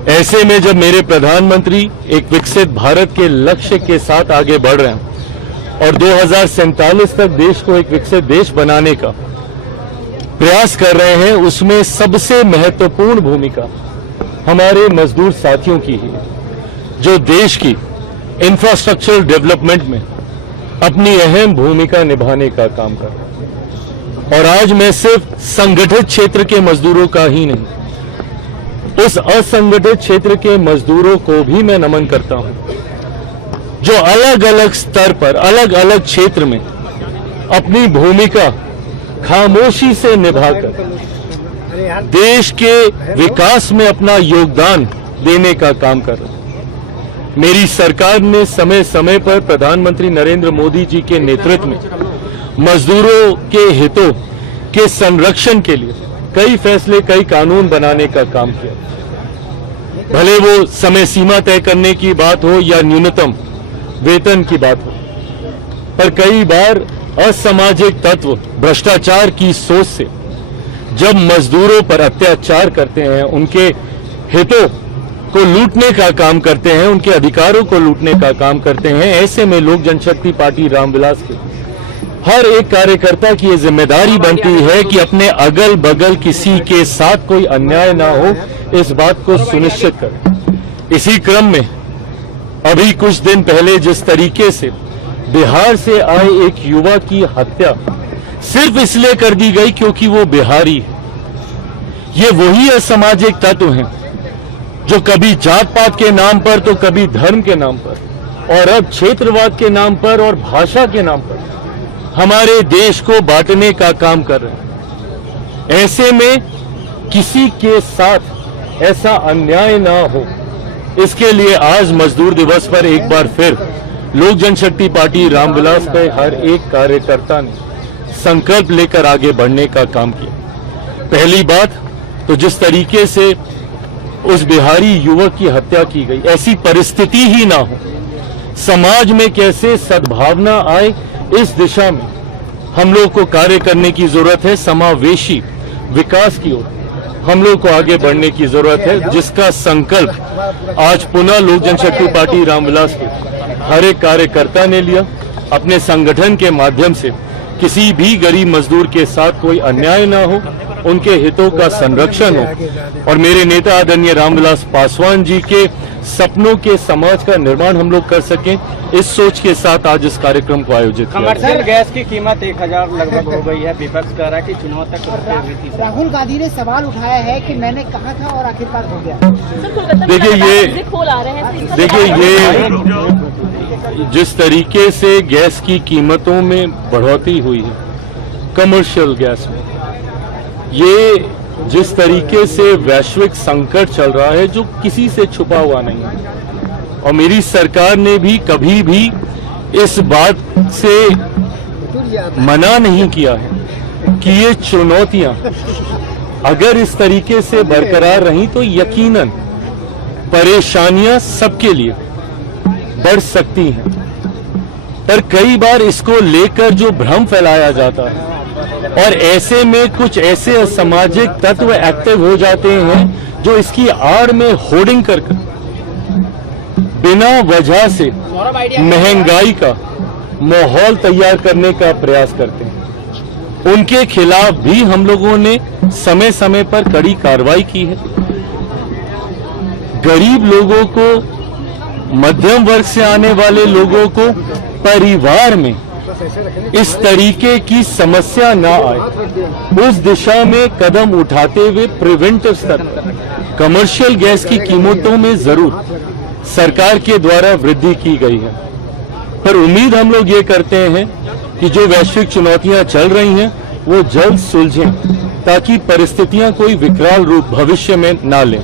ऐसे में जब मेरे प्रधानमंत्री एक विकसित भारत के लक्ष्य के साथ आगे बढ़ रहे हैं और 2047 तक देश को एक विकसित देश बनाने का प्रयास कर रहे हैं, उसमें सबसे महत्वपूर्ण भूमिका हमारे मजदूर साथियों की है, जो देश की इंफ्रास्ट्रक्चरल डेवलपमेंट में अपनी अहम भूमिका निभाने का काम कर रहे हैं। और आज मैं सिर्फ संगठित क्षेत्र के मजदूरों का ही नहीं, उस असंगठित क्षेत्र के मजदूरों को भी मैं नमन करता हूं, जो अलग अलग स्तर पर अलग अलग क्षेत्र में अपनी भूमिका खामोशी से निभाकर देश के विकास में अपना योगदान देने का काम कर रहे हैं। मेरी सरकार ने समय समय पर प्रधानमंत्री नरेंद्र मोदी जी के नेतृत्व में मजदूरों के हितों के संरक्षण के लिए कई फैसले, कई कानून बनाने का काम किया। भले वो समय सीमा तय करने की बात हो या न्यूनतम वेतन की बात हो, पर कई बार असामाजिक तत्व भ्रष्टाचार की सोच से जब मजदूरों पर अत्याचार करते हैं, उनके हितों को लूटने का काम करते हैं, उनके अधिकारों को लूटने का काम करते हैं, ऐसे में लोक जनशक्ति पार्टी रामविलास के हर एक कार्यकर्ता की ये जिम्मेदारी बनती है कि अपने अगल बगल किसी के साथ कोई अन्याय ना हो, इस बात को सुनिश्चित करें। इसी क्रम में अभी कुछ दिन पहले जिस तरीके से बिहार से आए एक युवा की हत्या सिर्फ इसलिए कर दी गई क्योंकि वो बिहारी है, ये वही असामाजिक तत्व हैं जो कभी जात पात के नाम पर तो कभी धर्म के नाम पर और अब क्षेत्रवाद के नाम पर और भाषा के नाम पर हमारे देश को बांटने का काम कर रहे हैं। ऐसे में किसी के साथ ऐसा अन्याय ना हो, इसके लिए आज मजदूर दिवस पर एक बार फिर लोक जनशक्ति पार्टी रामविलास के हर एक कार्यकर्ता ने संकल्प लेकर आगे बढ़ने का काम किया। पहली बात तो जिस तरीके से उस बिहारी युवक की हत्या की गई, ऐसी परिस्थिति ही ना हो, समाज में कैसे सद्भावना आए, इस दिशा में हम लोग को कार्य करने की जरूरत है। समावेशी विकास की ओर हम लोग को आगे बढ़ने की जरूरत है, जिसका संकल्प आज पुनः लोक जनशक्ति पार्टी रामविलास के हर एक कार्यकर्ता ने लिया। अपने संगठन के माध्यम से किसी भी गरीब मजदूर के साथ कोई अन्याय ना हो, उनके हितों का संरक्षण हो और मेरे नेता आदरणीय रामविलास पासवान जी के सपनों के समाज का निर्माण हम लोग कर सकें, इस सोच के साथ आज इस कार्यक्रम को आयोजित किया। कमर्शियल गैस की कीमत 1000 लगभग हो गई है। विपक्ष कह रहा है कि चुनाव तक हुई थी। राहुल गांधी ने सवाल उठाया है कि मैंने कहा था और आखिरकार हो गया। देखिए ये जिस तरीके से गैस की कीमतों में बढ़ोतरी हुई है, कमर्शियल गैस में, ये जिस तरीके से वैश्विक संकट चल रहा है जो किसी से छुपा हुआ नहीं है, और मेरी सरकार ने भी कभी भी इस बात से मना नहीं किया है कि ये चुनौतियां अगर इस तरीके से बरकरार रही तो यकीनन परेशानियां सबके लिए बढ़ सकती हैं। पर कई बार इसको लेकर जो भ्रम फैलाया जाता है और ऐसे में कुछ ऐसे असामाजिक तत्व एक्टिव हो जाते हैं जो इसकी आड़ में होर्डिंग करके बिना वजह से महंगाई का माहौल तैयार करने का प्रयास करते हैं। उनके खिलाफ भी हम लोगों ने समय समय पर कड़ी कार्रवाई की है। गरीब लोगों को, मध्यम वर्ग से आने वाले लोगों को परिवार में इस तरीके की समस्या ना आए, उस दिशा में कदम उठाते हुए प्रिवेंटिव स्तर पर कमर्शियल गैस की कीमतों में जरूर सरकार के द्वारा वृद्धि की गई है। पर उम्मीद हम लोग ये करते हैं कि जो वैश्विक चुनौतियां चल रही हैं वो जल्द सुलझें, ताकि परिस्थितियां कोई विकराल रूप भविष्य में ना लें।